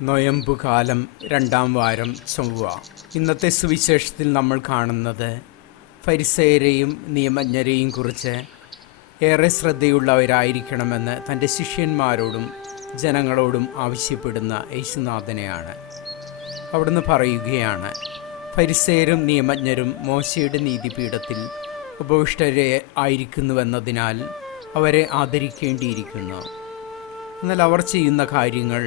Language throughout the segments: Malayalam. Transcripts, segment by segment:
നൊയമ്പുകാലം 2-ാം വാരം ചൊവ്വ. ഇന്നത്തെ സുവിശേഷത്തിൽ നമ്മൾ കാണുന്നത് ഫരിസേയരെയും നിയമജ്ഞരെയും കുറിച്ച് ഏറെ ശ്രദ്ധയുള്ളവരായിരിക്കണമെന്ന് തൻ്റെ ശിഷ്യന്മാരോടും ജനങ്ങളോടും ആവശ്യപ്പെടുന്ന യേശുനാഥനെയാണ്. അവിടുന്ന് പറയുകയാണ്, ഫരിസേയരും നിയമജ്ഞരും മോശയുടെ നീതിപീഠത്തിൽ ഉപവിഷ്ടരെ ആയിരിക്കുന്നുവെന്നതിനാൽ അവരെ ആദരിക്കേണ്ടിയിരിക്കുന്നു. എന്നാൽ അവർ ചെയ്യുന്ന കാര്യങ്ങൾ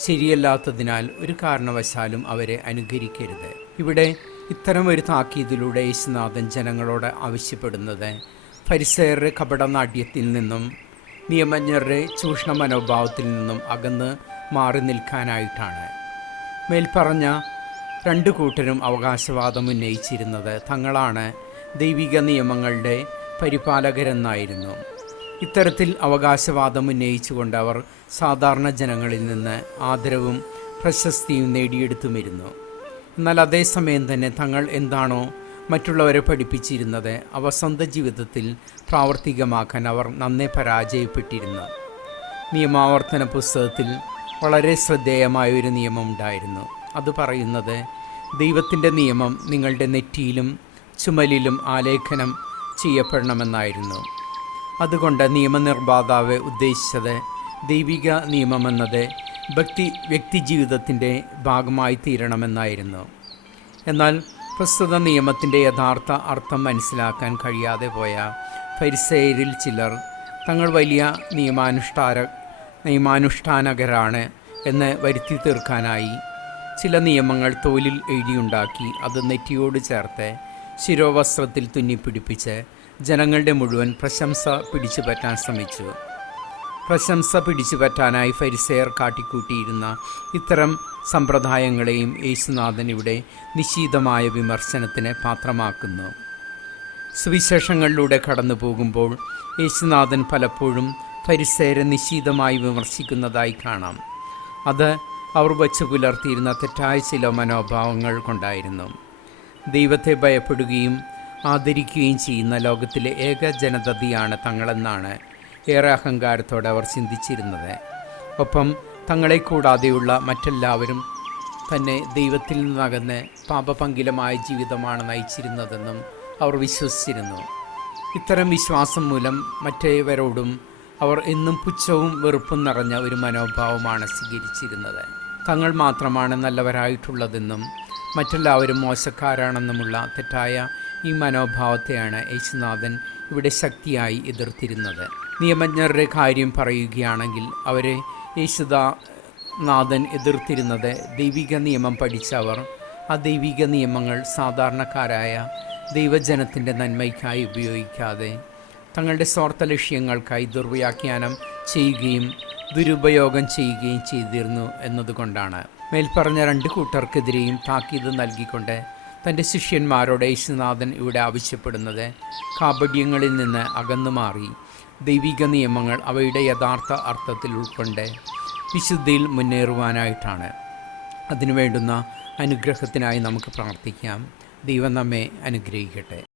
ശരിയല്ലാത്തതിനാൽ ഒരു കാരണവശാലും അവരെ അനുകരിക്കരുത്. ഇവിടെ ഇത്തരം ഒരു താക്കീതിലൂടെ യേശുനാഥൻ ജനങ്ങളോട് ആവശ്യപ്പെടുന്നത് ഫരിസേയരുടെ കപടനാട്യത്തിൽ നിന്നും നിയമജ്ഞരുടെ ചൂഷണ മനോഭാവത്തിൽ നിന്നും അകന്ന് മാറി നിൽക്കാനായിട്ടാണ്. മേൽപ്പറഞ്ഞ രണ്ടു കൂട്ടരും അവകാശവാദം ഉന്നയിച്ചിരുന്നത് തങ്ങളാണ് ദൈവിക നിയമങ്ങളുടെ പരിപാലകരെന്നായിരുന്നു. ഇത്തരത്തിൽ അവകാശവാദം ഉന്നയിച്ചുകൊണ്ട് അവർ സാധാരണ ജനങ്ങളിൽ നിന്ന് ആദരവും പ്രശസ്തിയും നേടിയെടുത്തുമിരുന്നു. എന്നാൽ അതേസമയം തന്നെ തങ്ങൾ എന്താണോ മറ്റുള്ളവരെ പഠിപ്പിച്ചിരുന്നത് അവ സ്വന്തം ജീവിതത്തിൽ പ്രാവർത്തികമാക്കാൻ അവർ നന്നേ പരാജയപ്പെട്ടിരുന്നു. നിയമാവർത്തന പുസ്തകത്തിൽ വളരെ ശ്രദ്ധേയമായൊരു നിയമമുണ്ടായിരുന്നു. അത് പറയുന്നത്, ദൈവത്തിൻ്റെ നിയമം നിങ്ങളുടെ നെറ്റിയിലും ചുമലിലും ആലേഖനം ചെയ്യപ്പെടണമെന്നായിരുന്നു. അതുകൊണ്ട് നിയമനിർമ്മാതാവ് ഉദ്ദേശിച്ചത് ദൈവിക നിയമമെന്നത് വ്യക്തിജീവിതത്തിൻ്റെ ഭാഗമായി തീരണമെന്നായിരുന്നു. എന്നാൽ പ്രസ്തുത നിയമത്തിൻ്റെ യഥാർത്ഥ അർത്ഥം മനസ്സിലാക്കാൻ കഴിയാതെ പോയ ഫരിസേയരിൽ ചിലർ തങ്ങൾ വലിയ നിയമാനുഷ്ഠാനകരാണ് എന്ന് വരുത്തി തീർക്കാനായി ചില നിയമങ്ങൾ തോലിൽ എഴുതിയുണ്ടാക്കി അത് നെറ്റിയോട് ചേർത്ത് ശിരോവസ്ത്രത്തിൽ തുന്നിപ്പിടിപ്പിച്ച് ജനങ്ങളുടെ മുഴുവൻ പ്രശംസ പിടിച്ചുപറ്റാൻ ശ്രമിച്ചു. പ്രശംസ പിടിച്ചുപറ്റാനായി ഫരിസേയർ കാട്ടിക്കൂട്ടിയിരുന്ന ഇത്തരം സമ്പ്രദായങ്ങളെയും യേശുനാഥൻ ഇവിടെ നിശിതമായ വിമർശനത്തിന് പാത്രമാക്കുന്നു. സുവിശേഷങ്ങളിലൂടെ കടന്നു പോകുമ്പോൾ യേശുനാഥൻ പലപ്പോഴും ഫരിസേയരെ നിശിതമായി വിമർശിക്കുന്നതായി കാണാം. അത് അവർ വച്ചു പുലർത്തിയിരുന്ന തെറ്റായ ചില മനോഭാവങ്ങൾ കൊണ്ടായിരുന്നു. ദൈവത്തെ ഭയപ്പെടുകയും ആദരിക്കുകയും ചെയ്യുന്ന ലോകത്തിലെ ഏക ജനതയാണ് തങ്ങളെന്നാണ് ഏറെ അഹങ്കാരത്തോടെ അവർ ചിന്തിച്ചിരുന്നത്. ഒപ്പം തങ്ങളെ കൂടാതെയുള്ള മറ്റെല്ലാവരും തന്നെ ദൈവത്തിൽ നിന്നകന്ന് പാപപങ്കിലമായ ജീവിതമാണ് നയിച്ചിരുന്നതെന്നും അവർ വിശ്വസിച്ചിരുന്നു. ഇത്തരം വിശ്വാസം മൂലം മറ്റേവരോടും അവർ എന്നും പുച്ഛവും വെറുപ്പും നിറഞ്ഞ ഒരു മനോഭാവമാണ് സ്വീകരിച്ചിരുന്നത്. തങ്ങൾ മാത്രമാണ് നല്ലവരായിട്ടുള്ളതെന്നും മറ്റെല്ലാവരും മോശക്കാരാണെന്നുമുള്ള തെറ്റായ ഈ മനോഭാവത്തെയാണ് യേശുനാഥൻ ഇവിടെ ശക്തിയായി എതിർത്തിരുന്നത്. നിയമജ്ഞരുടെ കാര്യം പറയുകയാണെങ്കിൽ അവരെ യേശുനാഥൻ എതിർത്തിരുന്നത് ദൈവിക നിയമം പഠിച്ചവർ ആ ദൈവിക നിയമങ്ങൾ സാധാരണക്കാരായ ദൈവജനത്തിൻ്റെ നന്മയ്ക്കായി ഉപയോഗിക്കാതെ തങ്ങളുടെ സ്വാർത്ഥ ലക്ഷ്യങ്ങൾക്കായി ദുർവ്യാഖ്യാനം ചെയ്യുകയും ദുരുപയോഗം ചെയ്യുകയും ചെയ്തിരുന്നു എന്നതുകൊണ്ടാണ്. മേൽപ്പറഞ്ഞ രണ്ട് കൂട്ടർക്കെതിരെയും താക്കീത് നൽകിക്കൊണ്ട് തൻ്റെ ശിഷ്യന്മാരോട് യേശുനാഥൻ ഇവിടെ ആവശ്യപ്പെടുന്നത് കാപട്യങ്ങളിൽ നിന്ന് അകന്നു മാറി ദൈവിക നിയമങ്ങൾ അവയുടെ യഥാർത്ഥ അർത്ഥത്തിൽ ഉൾക്കൊണ്ട് വിശുദ്ധിയിൽ മുന്നേറുവാനായിട്ടാണ്. അതിനുവേണ്ടുന്ന അനുഗ്രഹത്തിനായി നമുക്ക് പ്രാർത്ഥിക്കാം. ദൈവം നമ്മെ അനുഗ്രഹിക്കട്ടെ.